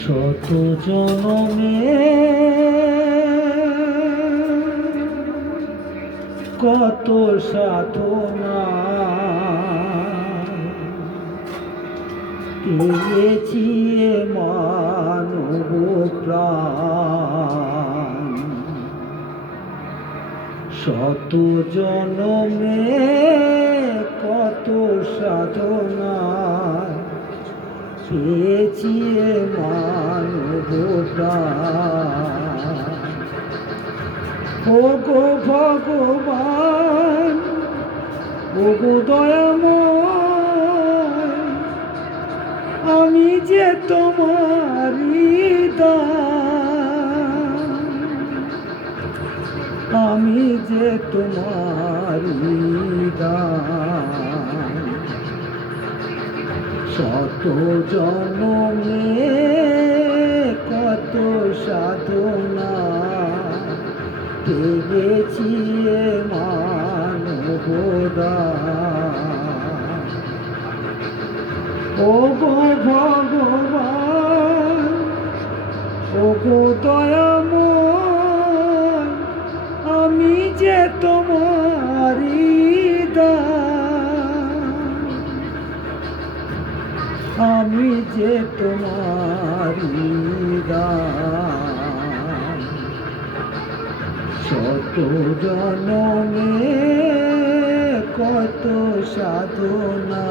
শত জনমে কত সাধনা পেয়েছি মানব প্রাণ। শত জনমে কত সাধনা পেয়েছি মানব প্রাণ। ও গো ভগবান, ও গো দয়াময়, আমি যে তোমারই দান, আমি যে তোমারই দান। শত জনমে কত সাধনা পেয়েছি মানব দান। ও গো ভগবান, ও গো দয়াময়, আমি যে তোমারই দান, আমি যে তোমারই দান। শত জনমে কত সাধনা